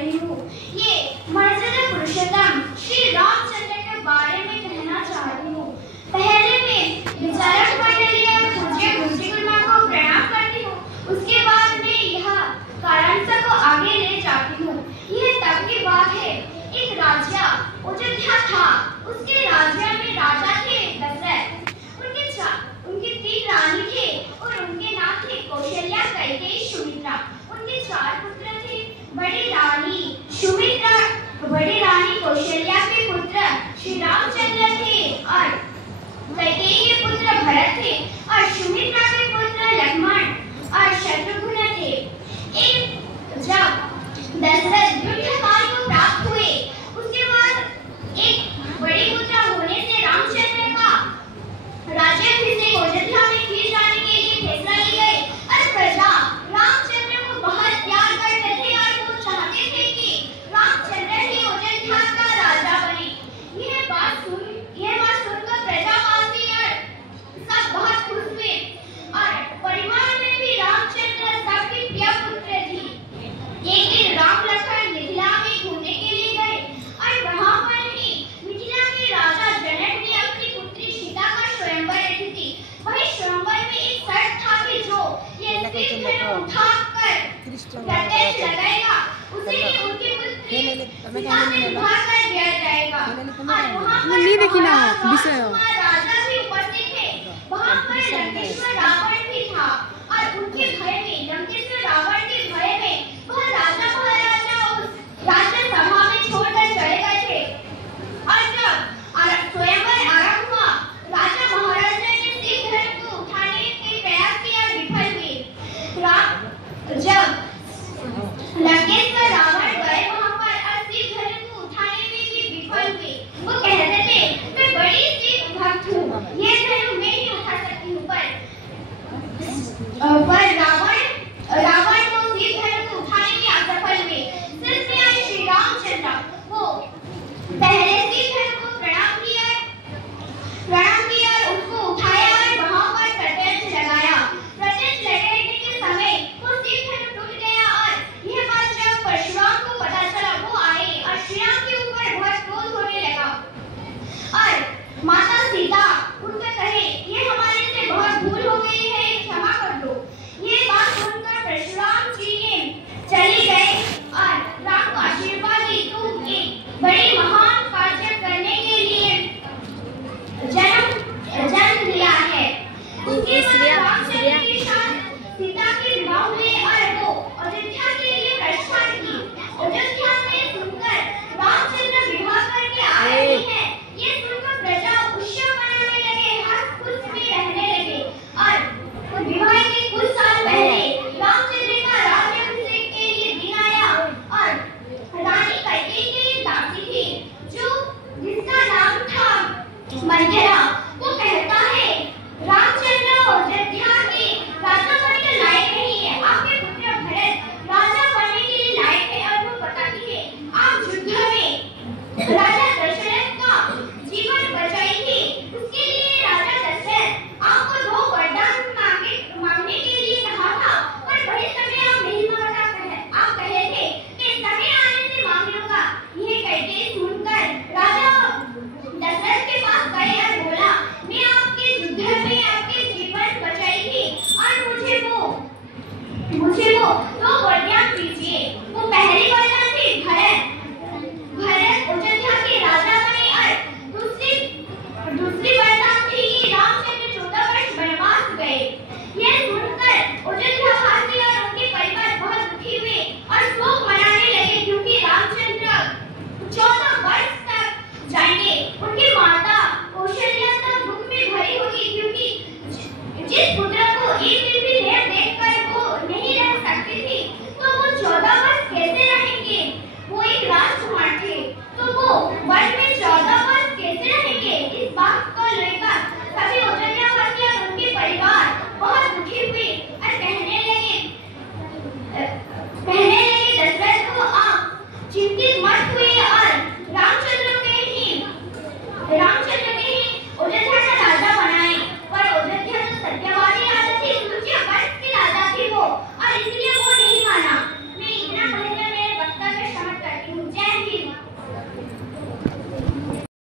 रही हूँ। ये मर्यादा पुरुषोत्तम श्री रामचंद्र के बारे में कहना चाहती हूँ। पहले मैं विचारक मंडली और पूज्य गुरुजी गुरुमा को प्रणाम करती हूँ। उसके बाद मैं यह कारांसा को आगे ले जाती हूँ। यह तब की बात है, एक राजा अयोध्या था। उसके राज्य में राजा थे दशरथ। उनके 3 रानी थे और उनके नाम थे कौशल्या, कैकेयी, सुमित्रा। उनके 4 पुत्र थे। बड़ी रानी कौशल्या के पुत्र श्री रामचंद्र थे और कैकेयी के पुत्र भरत थे और सुमित्रा के पुत्र लक्ष्मण और शत्रुघ्न थे। जब दशरथ युद्धकाल को प्राप्त हुए, उसके बाद एक बड़े पुत्र होने से रामचंद्र का राज्याभिषेक अयोध्या में किए जाने के लिए फैसला लिया गया और प्रजा रामचंद्र को बहुत प्यार करते थे और वो चाहते थे कि रामचंद्र ही अयोध्या का राजा बने। यह बात सुनकर प्रजावासी और सब बहुत खुश हुए और परिवार में भी रामचंद्र सबके प्रिय पुत्र थे। एक दिन राम लक्ष्मण मिथिला में घूमने के लिए गए और वहां पर ही मिथिला के राजा जनक ने अपनी पुत्री सीता का स्वयंवर रखी थी। वही स्वयंवर में एक शर्त था कि जो ये उठाकर प्रत्यक्ष लगाएगा उसे उनकी पुत्री सीता से उठाकर दिया जाएगा। और वहां पर नहीं देखी ना विषय राजा भी उपस्थित थे। वहां पर लंकेश्वर रावण भी था और उनके घर में लंकेश्वर